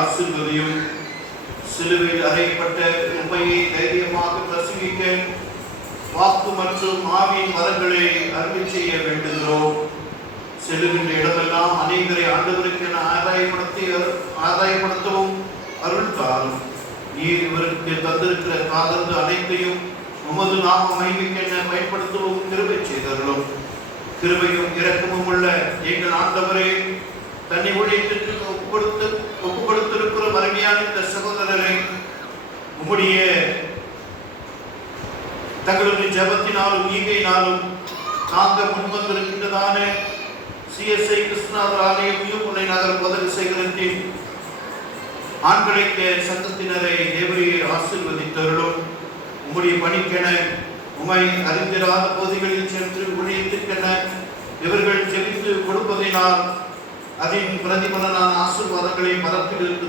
ஆசீர்வதியும். சிலுவையில் அறையப்பட்ட உண்மையை தைரியமாக பிரசங்கிக்க வாக்கு மற்றும் ஆவியின் வரங்களை அருளி செய்ய வேண்டுகிறோம். செல்லுகின்ற இடமெல்லாம் அநேகரை ஆண்டவருக்கென ஆதாயப்படுத்தவும் அருள் தாரும். நீர் இவருக்கு தந்திருக்கிற தாளந்து அனைத்தையும் உமது நாம மகிமைக்கென பயன்படுத்தவும் கிருபை செய்தருளும். கிருபையும் இரக்கமும் உள்ள எங்கள் ஆண்டவரே, தன்னை ஊழியத்திற்கு ஒப்பு கொடுத்திருக்கிற அருமையான இந்த சகோதரரை உம்முடைய தங்களுடைய ஜபத்தினாலும் ஈகையினாலும் தாங்க முன்வந்திருக்கின்றதான CSI கிருஷ்ணநாதர் ஆலயம் யூமுனை நகர் பதவி சேகரத்தின் ஆண்களைக்க சங்கத்தினரை தேவரையை ஆசீர்வதித்தருளும். உம்முடைய பணிக்கென உமை அறிந்திராத பகுதிகளில் சென்று ஊழியத்திற்கென இவர்கள் ஜெபித்து கொடுப்பதினால் அதன் பிரதிபலனான ஆசீர்வாதங்களை மரத்திலிருந்து